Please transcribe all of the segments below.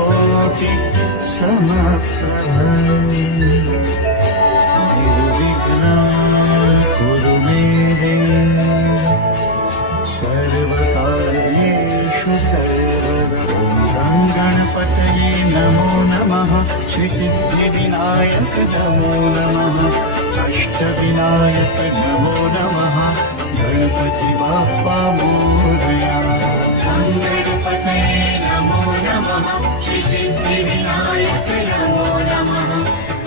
कोटि समप्रभ निर्विघ्नं कुरु मे देव सर्वकार्येषु सर्वदा ॐ गणपतये नमो नमः श्री सिद्धिविनायक नमो नमः अष्टविनायक नमो नमः गणपति बाप्पा मोरया गणपतये नमो नमः श्री सिद्धिविनायक नमो नमः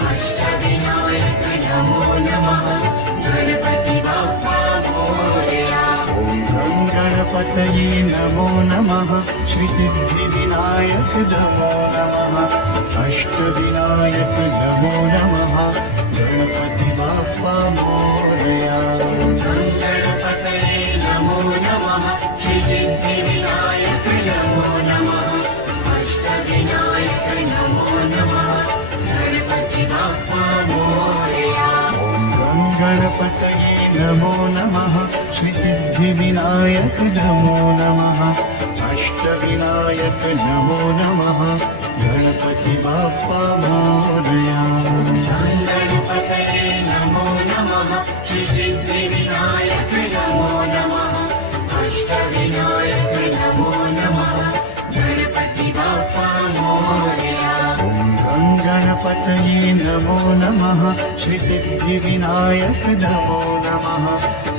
अष्टविनायक नमो नमः गणपति बाप्पा मोरया ॐ गणपतये नमो नमः श्री सिद्धिविनायक नमो नमः अष्टविनायक नमो नमः गणपति बाप्पा मोरया गणपतये नमो नमः श्री सिद्धिविनायक नमो नमः अष्टविनायक नमो नमः गणपति बाप्पा मोरया ॐ गणपतये नमो नमः श्री सिद्धिविनायक नमो नमः अष्टविनायक नमो नमः गणपति बाप्पा मोरया गणपतये नमो नमः श्री सिद्धिविनायक नमो नमः अष्टविनायक नमो नमः गणपति बाप्पा मोरया ॐ गणपतये नमो नमः श्री सिद्धिविनायक नमो नमः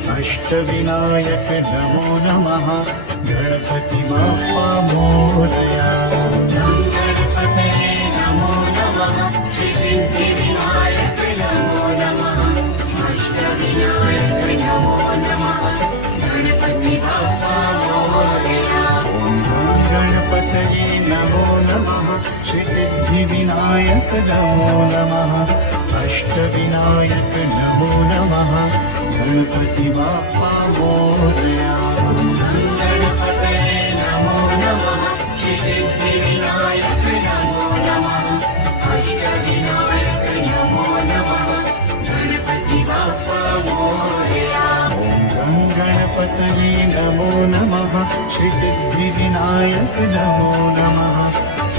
अष्टविनायक नमो नमः गणपति बाप्पा मोरया गणपतये नमो नमः श्री सिद्धिविनायक नमो नमः अष्टविनायक नमो नमः गणपति बाप्पा मोरया गणपतये नमो नमः श्री सिद्धिविनायक नमो नमः अष्टविनायक नमो नमः गणपति बाप्पा मोरया गणपतये नमो नमः श्री सिद्धिविनायक नमो नमः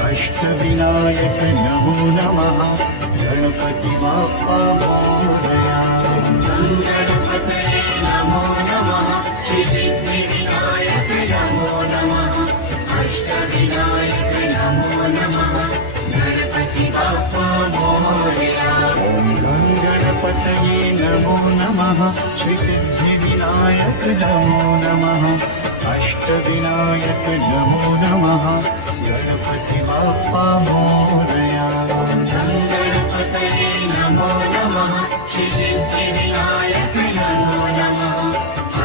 अष्टविनायक नमो नमः गणपति बाप्पा मोरया गणपतये नमो नमः श्री सिद्धिविनायक नमो नमः अष्टविनायक नमो नमः गणपति बाप्पा मोरया गणपतये नमो नमः श्री सिद्धिविनायक नमो नमः अष्टविनायक नमो नमः गणपति बाप्पा मोरया गणपतये नमो नमः श्री सिद्धिविनायक नमो नमः अष्टविनायक नमो नमः गणपति बाप्पा मोरया गणपतये नमो नमः श्री सिद्धिविनायक नमो नमः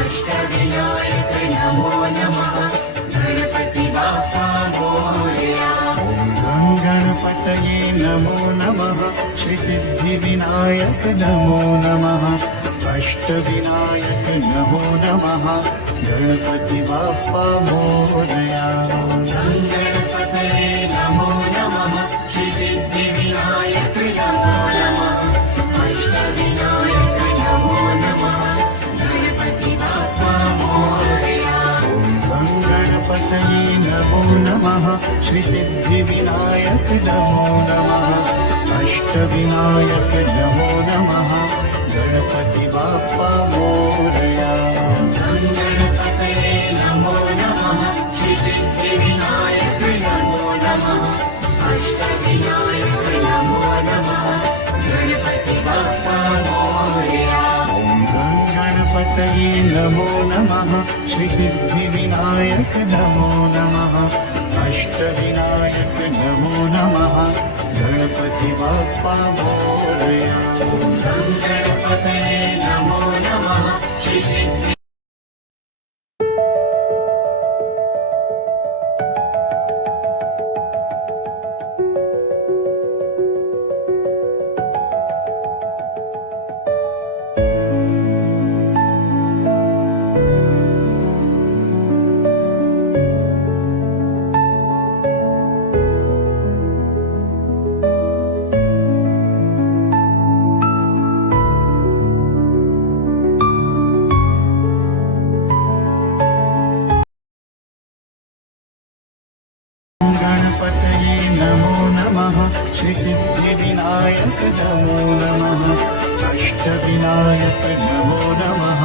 अष्टविनायक नमो नमः गणपति बाप्पा मोरया गणपतये नमो नमः श्री सिद्धिविनायक नमो नमः अष्टविनायक नमो नमः गणपति बाप्पा मोरया गणपतये नमो नमः श्री सिद्धिविनायक नमो नमः अष्टविनायक नमो नमः गणपति बाप्पा मोरया गणपतये नमो नमः श्री सिद्धिविनायक नमो नमः अष्टविनायक नमो नमः गणपति बाप्पा मोरया गणपतये नमो नमः श्री सिद्धिविनायक नमो नमः अष्टविनायक नमो नमः गणपति बाप्पा मोरया गणपतये नमो नमः श्री सिद्धिविनायक नमो नमः अष्टविनायक नमो नमः गणपति बाप्पा मोरया गणपतये नमो नमः श्री सिद्धि श्री सिद्धिविनायक नमो नमः अष्टविनायक नमो नमः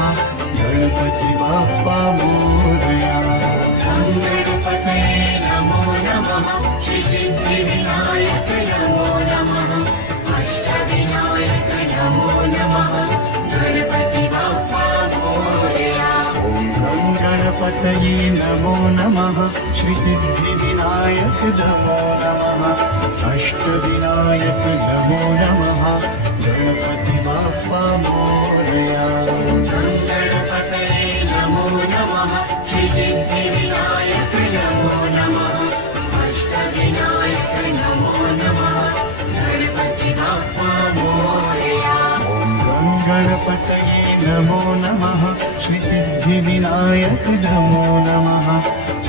गणपति बाप्पा मोरया गणपतये नमो नमः श्री सिद्धिविनायक नमो नमः अष्टविनायक नमो नमः गणपति बाप्पा मोरया ॐ गणपतये नमो नमः श्री सिद्धिविनायक नमो नमः अष्टविनायक नमो नमः गणपति बाप्पा मोरया गणपतये नमो नमः श्री सिद्धिविनायक नमो नमः अष्टविनायक नमो नमः गणपति बाप्पा मोरया ॐ गणपतये नमो नमः श्री सिद्धिविनायक नमो नमः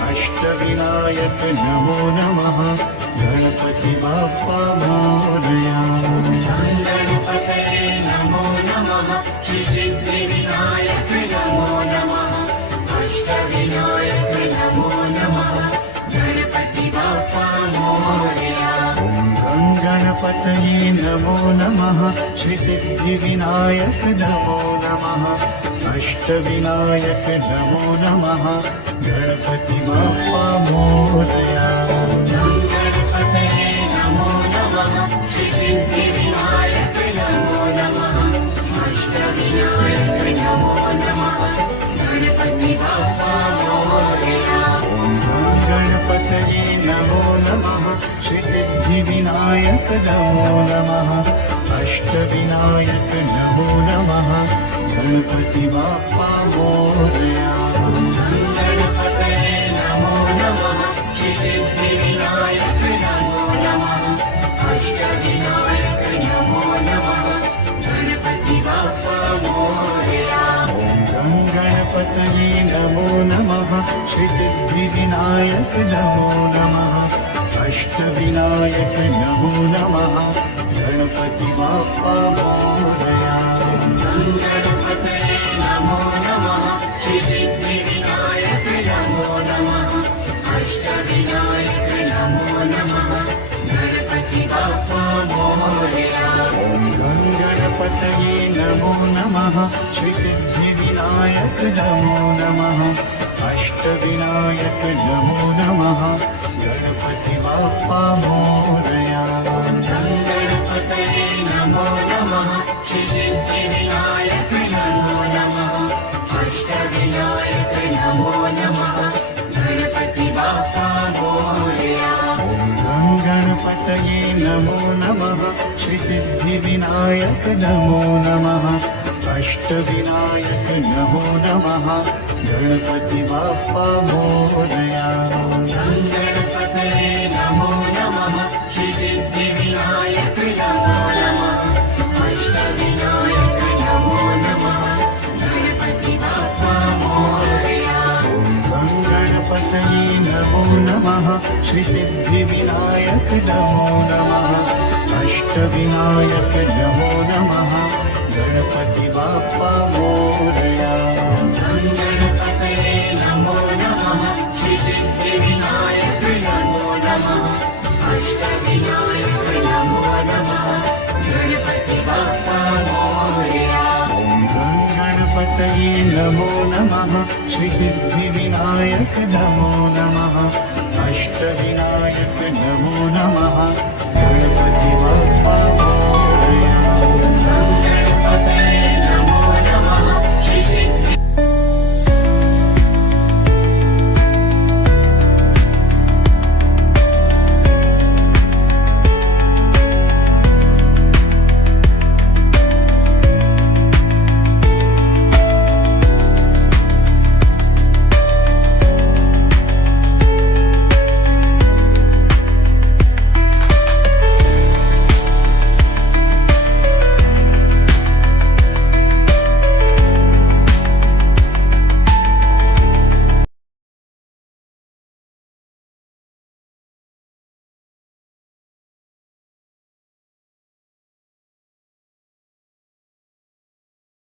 अष्टविनायक नमो नमः गणपति बाप्पा मोरया गणपतये नमो नमः श्री सिद्धिविनायक नमो नमः अष्टविनायक नमो नमः गणपति बाप्पा मोरया ॐ गणपतये नमो नमः श्री सिद्धिविनायक नमो नमः अष्टविनायक नमो नमः गणपति बाप्पा मोरया गणपतये नमो नमः श्री सिद्धिविनायक नमो नमः अष्टविनायक नमो नमः गणपति बाप्पा मोरया ॐ गणपतये नमो नमः श्री सिद्धिविनायक नमो नमः अष्टविनायक नमो नमः गणपति बाप्पा मोरया गणपतये नमो नमः श्री सिद्धिविनायक नमो नमः अष्टविनायक नमो नमः गणपति बाप्पा मोरया ॐ गणपतये नमो नमः श्री सिद्धिविनायक नमो नमः अष्टविनायक नमो नमः गणपति बाप्पा मोरया गणपतये नमो नमः श्री सिद्धिविनायक नमो नमः अष्टविनायक नमो नमः गणपति बाप्पा मोरया ॐ गणपतये नमो नमः श्री सिद्धिविनायक नमो नमः अष्टविनायक नमो नमः गणपति बाप्पा मोरया गणपतये नमो नमः श्री सिद्धिविनायक नमो नमः अष्टविनायक नमो नमः गणपति बाप्पा मोरया ॐ गणपतये नमो नमः श्री सिद्धिविनायक नमो नमः अष्टविनायक नमो नमः गणपति बाप्पा मोरया गणपतये नमो नमः श्री सिद्धिविनायक नमो नमः अष्टविनायक नमो नमः गणपति बाप्पा मोरया ॐ गणपतये नमो नमः श्री सिद्धिविनायक नमो नमः अष्टविनायक नमो नमः गणपति बाप्पा मोरया गणपतये नमो नमः श्री सिद्धिविनायक नमो नमः अष्टविनायक नमो नमः गणपति बाप्पा मोरया ॐ गणपतये नमो नमः श्री सिद्धिविनायक नमो नमः अष्टविनायक नमो नमः गणपति बाप्पा